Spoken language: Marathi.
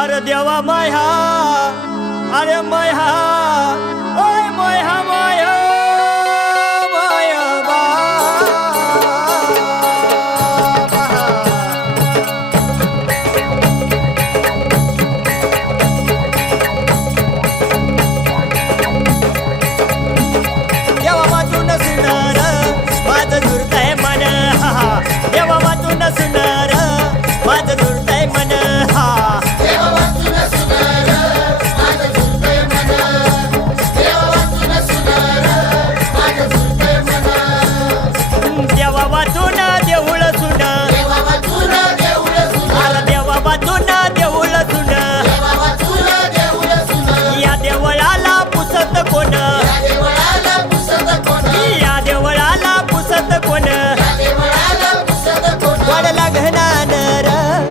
अरे देवा माया, अरे माया, ओय माया माया माया देवा वाचून सुनार माझं झुरतंय मन, देवा वाचून सुनार माझं झुरतंय